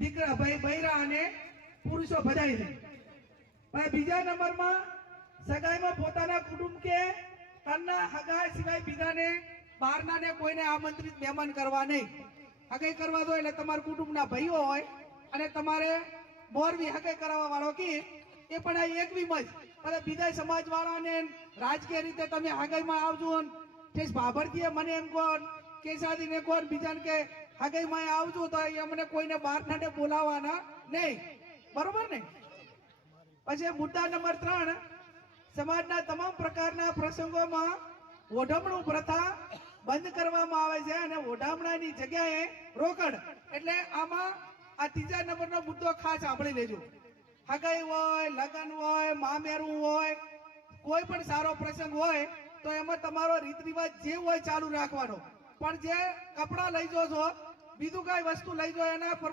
દીકરા બૈરા અને પુરુષો બધાય છે. પણ બીજા નંબરમાં સગાઈમાં પોતાના કુટુંબ કે તનના હગાઈ સિવાય બીજાને બહારનાને કોઈને આમંત્રિત મહેમાન કરવા નહીં. હગાઈ કરવા દો એટલે તમારા કુટુંબના ભાઈઓ હોય અને તમારે મોરવી હગાઈ કરાવવા વાળો કે એ પણ આ એકવી મજ અને બીજા સમાજ વાળાને રાજકીય રીતે તમે હગાઈમાં આવજો કે બાબરજીએ મને એમ કોણ કેસાદીને કોણ બીજાને કે હગાઈમાં આવજો તો અમને કોઈને બહારનાને બોલાવવાના નહીં. બરોબર ને? પછી મુદ્દા નંબર 3, સમાજના તમામ પ્રકારના પ્રસંગોમાં ઓઢમણું પ્રથા બંધ કરવામાં આવે છે અને ઓઢામણાની જગ્યાએ રોકડ. એટલે આમાં આ ત્રીજા નંબરનો મુદ્દો ખાસ સાંભળી લેજો. હગાઈ હોય, લગ્ન હોય, મામેરું હોય, કોઈ પણ સારો પ્રસંગ હોય તો એમાં તમારો રીત રિવાજ જે હોય ચાલુ રાખવાનો. પણ જે કપડા લઈ જો છો, બીજું કઈ વસ્તુ લઈ જો એના પર